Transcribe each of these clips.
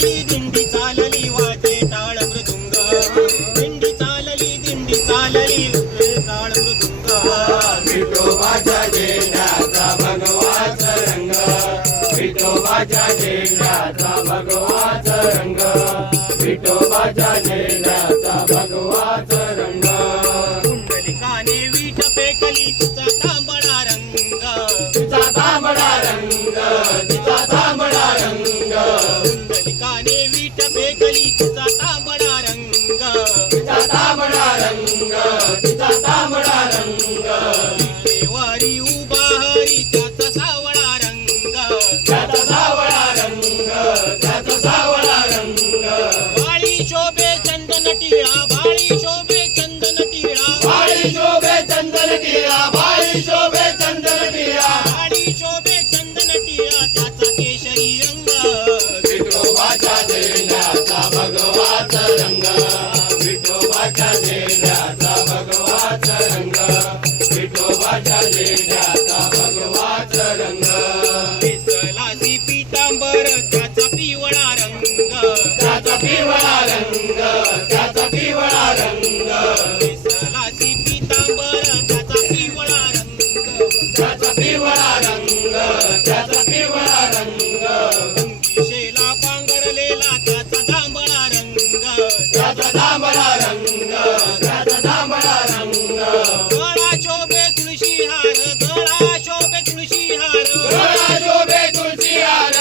दिंडी चालली वाजे टाळ मृदुंग. दिंडी चालली दिंडी चालली टाळ मृदुंग. विठोबाच्या झेंड्याचा भगवाचा रंग. विठोबाच्या झेंड्याचा भगवाचा रंग. विठोबाच्या झेंड्याचा भगवाचा वीट पेकली तिचा तांबडा रंग. तांबडा रंग तांबडा रंग. विटेवारी उभा हरी त्याचा सावळा रंग. त्याचा सावळा रंग त्याचा सावळा रंग. बाळी शोभे चंदन टिळा बाळी शोभे चंदन टिळा. बाळी शोभे चंदन टिळा बाळी शोभे चंदन टिळा. बाळी शोभे भगवाचा रंग विठोबाच्या झेंड्याचा भगवाचा रंग विठोबाच्या झेंड्याचा भगवाचा रंग दिसलासी पितांबर त्याचा पिवळा रंग. त्याचा पिवळा रंग. त्याचा पिवळा रंग पितांबर त्याचा पिवळा रंग त्याचा पिवळा रंग त्याचा पिवळा त्याचा जांभळा रंग त्याचा जांभळा रंग गळा शोभे तुळशी हार शोभे तुळशी हार शोभे तुळशी हार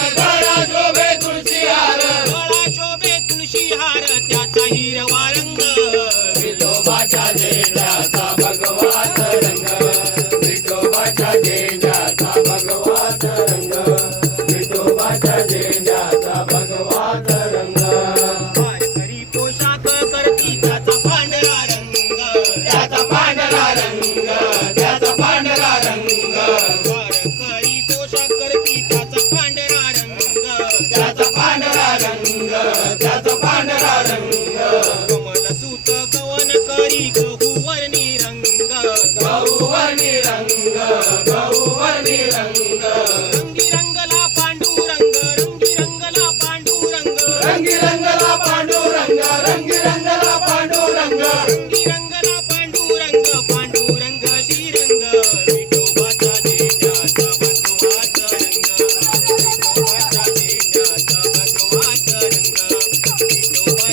शोभे तुळशी हार शोभे तुळशी हार त्याचा हिरवा रंग. विठोबाच्या रंग विठोबाच्या रंग. विठोबाच्या गहुवर्णी रंग गहुवर्णी रंग रंगी रंगला पांडुरंग रंगी रंगला पांडुरंग। रंगी रंगला पांडुरंग रंगी रंगला पांडुरंग। रंगी रंगला पांडुरंग पांडुरंग श्रीरंग। विठोबाच्या देशाचा भगवाचा रंग। भगवाचा विठोबाच्या